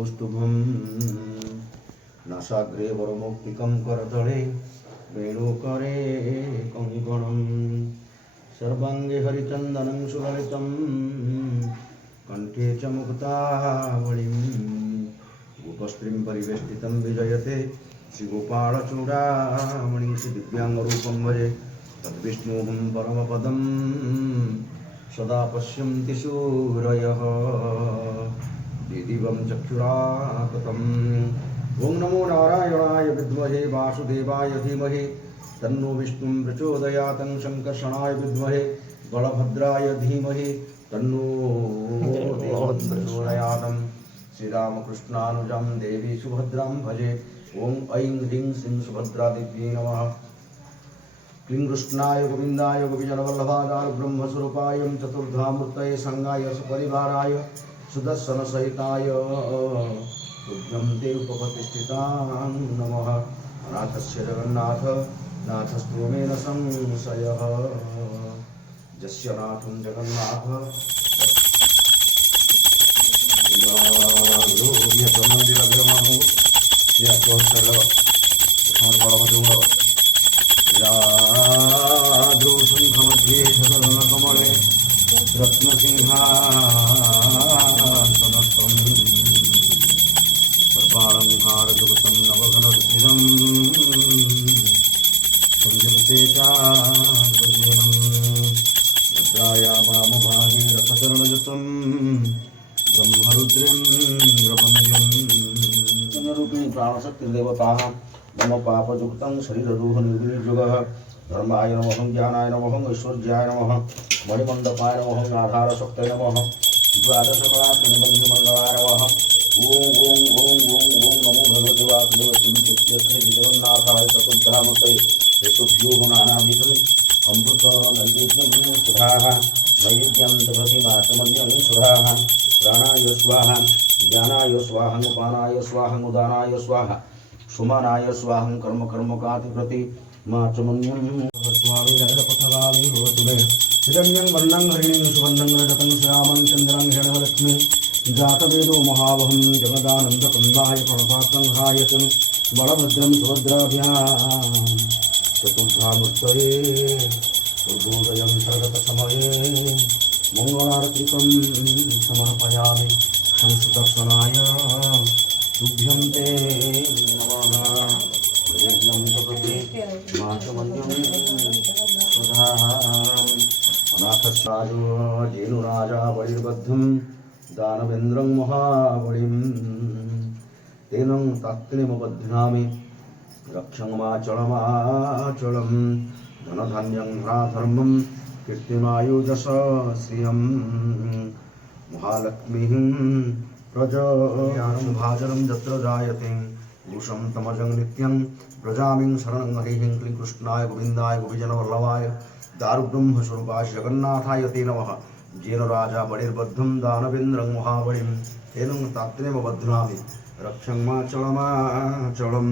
कौस्तुभं नासाग्रे वरमौक्तिकं करतले वेणुकरे कंकणं सर्वांगे हरिचन्दनं सुललितं कंठे च मुक्तावलिं गोपस्त्रीं परिवेष्टितं विजयते श्रीगोपालचूडामणिं श्रीदिव्याङ्गरूपं भजे तद्विष्णुं परमपदं सदा पश्यन्ति सूरयः दिदिवं चक्षुराततम् ओं नमो नारायणाय विद्महे वासुदेवाय धीमहि तन्नो विष्णुं प्रचोदयात् शङ्कर्षणाय विद्महे बलभद्राय धीमहि तन्नो देवं प्रचोदयात् श्रीरामकृष्णानुजं देवी सुभद्रां भजे ओं ऐं ह्रीं श्रीं सुभद्रादेव्यै नमः क्लीं कृष्णाय गोविन्दाय गोपीजनवल्लभाय ब्रह्मस्वरूपाय चतुर्धामूर्तये संगाय सपरिवाराय सुदर्शनसहिताय तुभ्यं ते उपप्रतिष्ठितां नमः अनाथस्य जगन्नाथ नाथस्तुमेन संशयः यस्य नाथं जगन्नाथ द्रोशंखमध्ये कमले रत्नसिंहासनस्थं सर्वालङ्कारयुक्तं नवघनविधं संयुक्ते चागजेनं मुद्राया वामभागे रथचरणयुतं ब्रह्मरुद्रेन्द्रवन्द्यं रूपिणी प्राणशक्तिर्देवता मम पापयुक्तं शरीररूहनिर्विजुगः धर्माय नमः ज्ञानाय नमः ऐश्वर्याय नमः मणिमण्डपाय नमः आधारशक्तये नमः द्वादशकलात्मनिबन्धुमण्डलाय नमः ॐ नमो भगवते वासुदेवस्य जगन्नाथाय चतुर्धामूर्तये ऋषभ्यो नानाविधम् अमृतनैवेद्यं सुधाः नैवेद्यं तपतिमाचमन्यं सुधाः प्राणाय स्वाहा ज्ञानाय स्वाहं उपानाय स्वाहं उदानाय स्वाहा सुमनाय स्वाहं कर्म कर्मकातिप्रति माचमन्यं स्वामी नरपथगामी भवतु मे हिरण्यं वर्णं हरिणीं सुवर्णं रजतं श्यामं चन्द्रं हिरण्यलक्ष्मी जातवेदो महावहं जगदानन्दकन्दाय प्रणपातं हायचं बलभद्रं सुभद्राभ्यां चतुर्धामूर्तये पूर्वोदयं सर्गतसमये मङ्गलार्तिकं समर्पयामि संस्कृतदर्शनाय तुभ्यं ते नमः यज्ञं तपति माचमन्यं सुधाः अनाथस्याजो जेनुराजा बलिर्बद्धं दानवेन्द्रं महाबलिं तेन तत्त्वमबध्नामि रक्षं माचलमाचलं धनधान्यं धराधर्मं कीर्तिमायुजश्रियं महालक्ष्मीः प्रजानं भाजनं यत्र जायते भूषं तमजं नित्यं प्रजामिं शरणं हरिः क्लीं कृष्णाय गोविन्दाय गोपीजनवल्लभाय दारुब्रह्मस्वरूपाय जगन्नाथाय ते नमः जेन राजा बलिर्बद्धं दानवेन्द्रं महाबलिं तेन तात्रेयमबध्नामि रक्षं माचलमाचलं